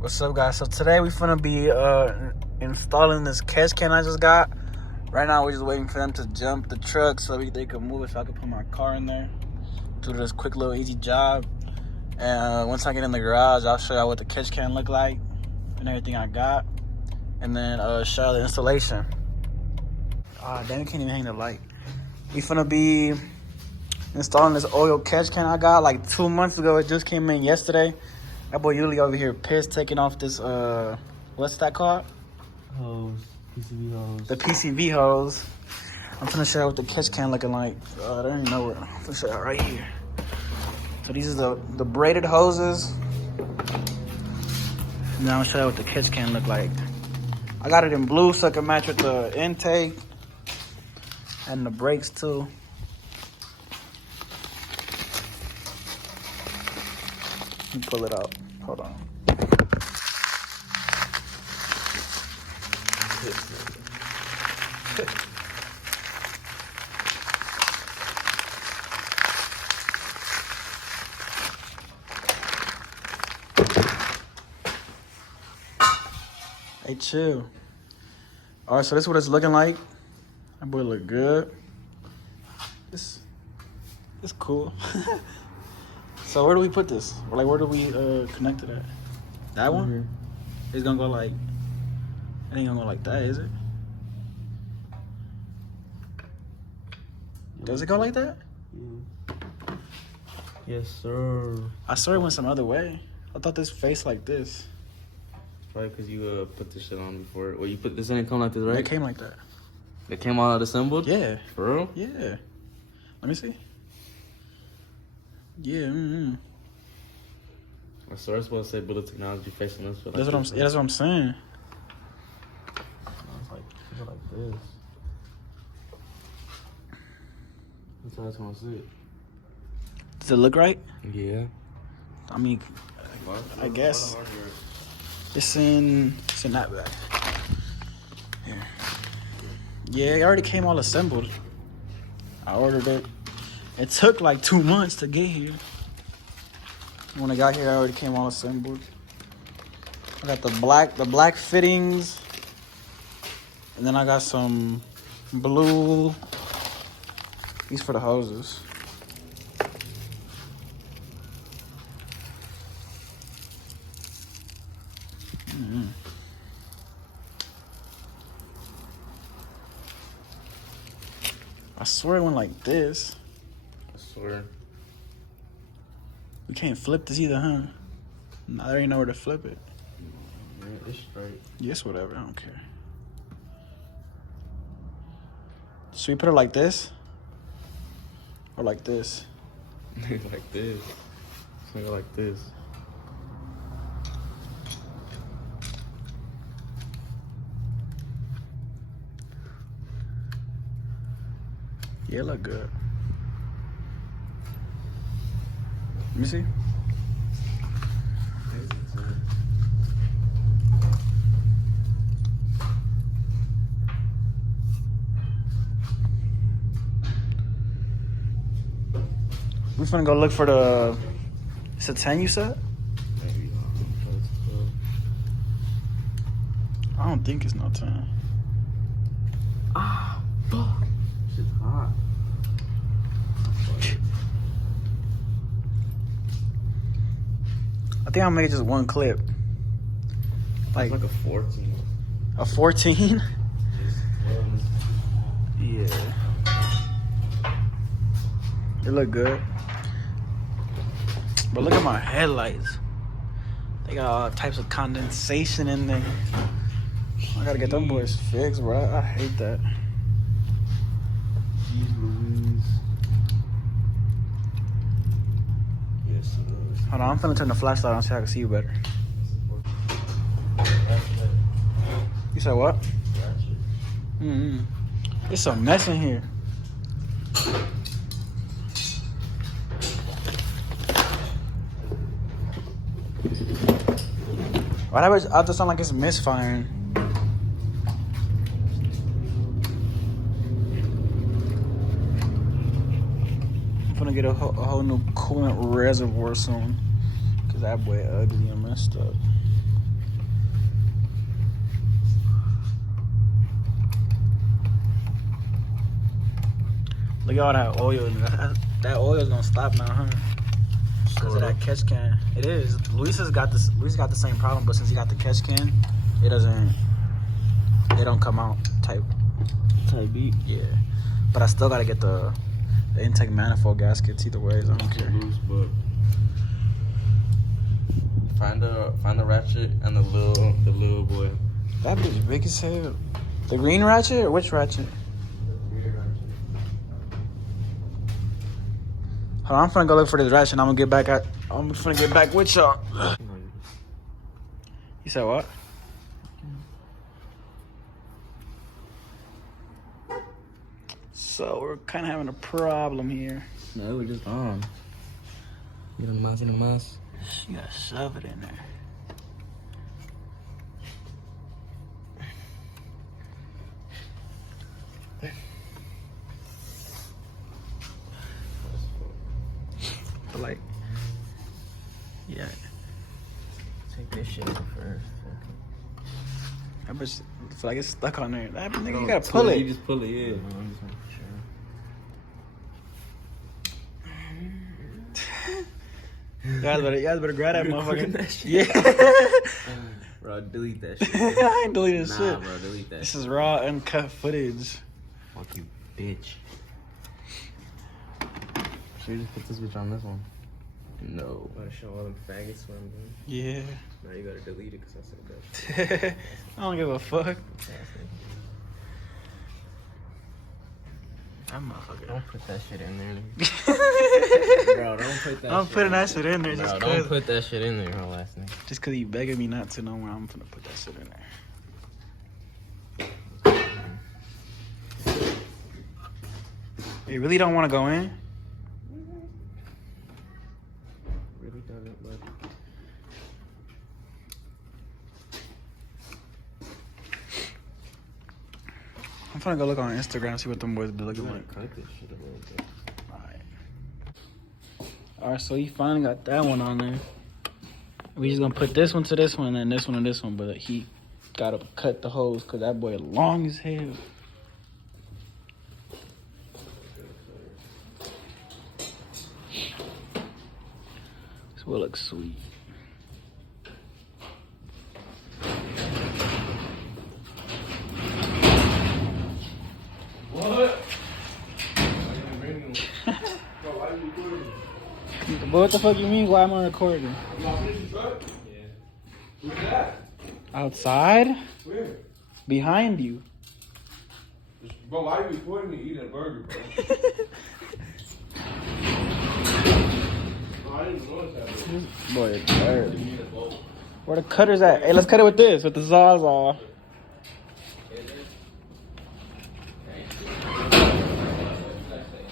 What's up, guys? So today we finna be installing this catch can I just got. Right now we're just waiting for them to jump the truck so they can move it so I can put my car in there. Do this quick little easy job. And once I get in the garage, I'll show y'all what the catch can look like and everything I got. And then show y'all the installation. Damn, you can't even hang the light. We finna be installing this oil catch can I got like 2 months ago. It just came in yesterday. That boy Yuli over here pissed taking off this, what's that called? Hose. PCV hose. The PCV hose. I'm finna show you what the catch can looking like. I don't even know what. I'm finna show you right here. So these are the braided hoses. Now I'm gonna show you what the catch can look like. I got it in blue so it can match with the intake and the brakes too. Let me pull it out. Hold on. Hey, chill. All right, so this is what it's looking like. That boy look good. It's cool. So where do we put this? Or like, where do we connect it at? That one? Here. It's gonna go like, it ain't gonna go like that, is it? Does it go like that? Yeah. Yes, sir. I saw it went some other way. I thought this faced like this. Probably because you put this shit on before. Well, you put this in and come like this, right? It came like that. It came all assembled? Yeah. For real? Yeah. Let me see. Yeah. I saw it's supposed to say Billet technology facing this. But That's what I'm. Yeah, that's what I'm saying. It's like this. That's how I just want to see it. Does it look right? Yeah. I mean, I guess it's in that bag. Here. Yeah, it already came all assembled. I ordered it. It took like 2 months to get here. When I got here, it already came all assembled. I got the black fittings, and then I got some blue. These for the hoses. I swear it went like this. I swear. We can't flip this either, huh? Nah, there ain't nowhere to flip it. Yeah, it's straight. Yes, whatever. I don't care. Should we put it like this? Or like this? Like this. It's gonna go like this. Yeah, it look good. Let me see. We finna go look for the. It's a 10, you said? Maybe. I don't think it's no 10. Ah, fuck. Shit's hot. I think I'll make it just one clip. Like a 14. A 14? Yeah. It look good. But look at my headlights. They got all types of condensation in there. I gotta get them boys fixed, bro. I hate that. Jeez Louise. Yes, sir. Hold on, I'm finna turn the flashlight on so I can see you better. You said what? It's a mess in here. Why does it sound like it's misfiring? I'm gonna get a whole new coolant reservoir soon. Cause that boy ugly and messed up. be all that oil. That oil's gonna stop now, huh? Because of that catch can. It is. Luis got the same problem, but since he got the catch can, it don't come out type beat. Yeah. But I still gotta get the intake manifold gaskets either way. I don't care. Loose, but find the ratchet and the little boy. That bitch big as hell. The green ratchet or which ratchet? Hold on, I'm finna go look for this ratchet and I'm finna get back with y'all. You said what? So we're kind of having a problem here. No, we're just on. Get on the mouse. You gotta shove it in there. But like, yeah. Take this shit first. I bitch feel like it's stuck on there. That nigga, you gotta pull it. You just pull it, yeah. You guys better grab that motherfucker. That shit. Yeah. Bro, delete that shit. I ain't deleting shit. Nah, bro, delete that. This is raw, uncut footage. Fuck you, bitch. Should we just put this bitch on this one? No. Want to show all them faggots what I'm doing? Yeah. Now you gotta delete it because I said that. I don't give a fuck. That motherfucker. Don't put that shit in there. Bro, don't put that I'm shit putting that shit in there just Bro, cause. don't put that shit in there, her last name. Just cause you begging me not to know where I'm finna put that shit in there. You really don't want to go in? Really doesn't, but I'm finna go look on Instagram, see what them boys be looking you like. wanna cut this shit a little bit. Alright, so he finally got that one on there. We just gonna put this one to this one and then this one to this one, but he gotta cut the hose because that boy long as hell. This will look sweet. What? But what the fuck you mean? Why am I recording? Who's that? Outside? Where? Behind you. Bro, why are you recording me eating a burger, bro? I didn't even notice that. This boy is dirty. Where the cutters at? Hey, let's cut it with this, with the Zaza.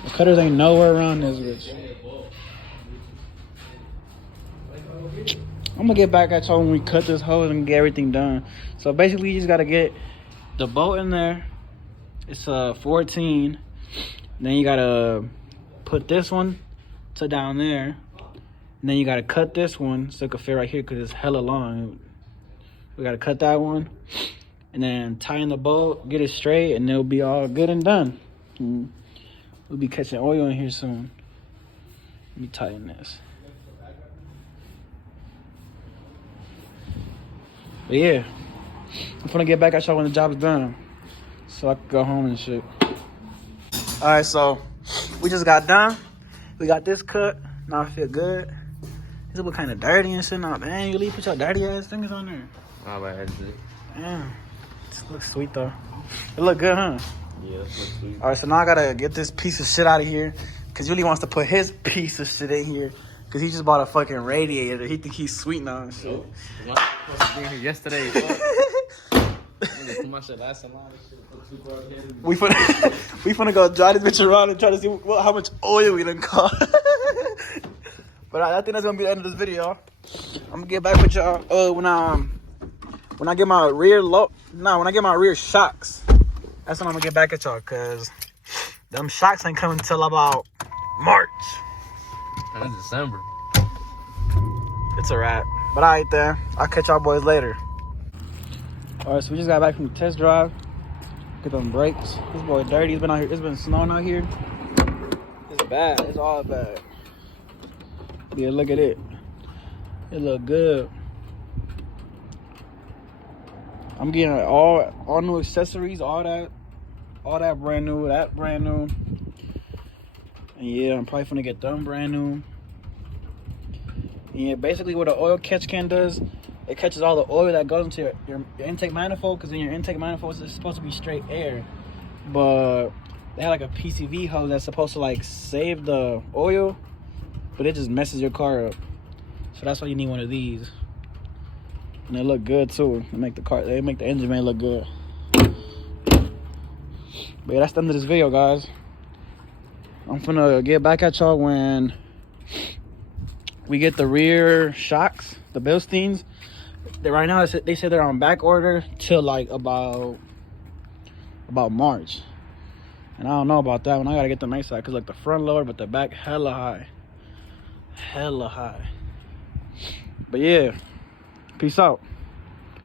The cutters ain't nowhere around this bitch. I'm gonna get back at y'all when we cut this hose and get everything done. So basically, you just gotta get the bolt in there. It's 14. Then you gotta put this one to down there. And then you gotta cut this one so it can fit right here because it's hella long. We gotta cut that one. And then tie in the bolt, get it straight, and it'll be all good and done. And we'll be catching oil in here soon. Let me tighten this. But yeah, I'm gonna get back at y'all when the job is done, so I can go home and shit. All right, so we just got done. We got this cut. Now I feel good. This look kind of dirty and shit. Now, man, you really put your dirty ass fingers on there. My bad, dude. Damn, this looks sweet though. It look good, huh? Yeah, that's looks sweet. All right, so now I gotta get this piece of shit out of here, cause Yuli wants to put his piece of shit in here. Cause he just bought a fucking radiator. He think he's sweet now and shit. Nope. I was supposed to be here yesterday. Put my shit last time on. We finna go drive this bitch around and try to see how much oil we done caught. But I think that's gonna be the end of this video. I'm gonna get back with y'all when I get my rear shocks. That's when I'm gonna get back at y'all, cause them shocks ain't coming until about March. That's December. It's a wrap. But all right then, I'll catch y'all boys later. All right, so we just got back from the test drive. Get them brakes. This boy dirty. It's been out here. It's been snowing out here. bad. It's all bad. Yeah, look at it. It look good. I'm getting all new accessories, all that brand new, that brand new. And yeah, I'm probably gonna get them brand new. And yeah, basically what an oil catch can does, it catches all the oil that goes into your intake manifold, because in your intake manifold is supposed to be straight air. But they have like a PCV hose that's supposed to like save the oil, but it just messes your car up. So that's why you need one of these. And they look good too. They make the engine bay look good. But yeah, that's the end of this video, guys. I'm finna get back at y'all when we get the rear shocks, the Bilsteins. Right now they say they're on back order till like about March. And I don't know about that one. I gotta get the nice side, cause like the front lower, but the back hella high. Hella high. But yeah, peace out.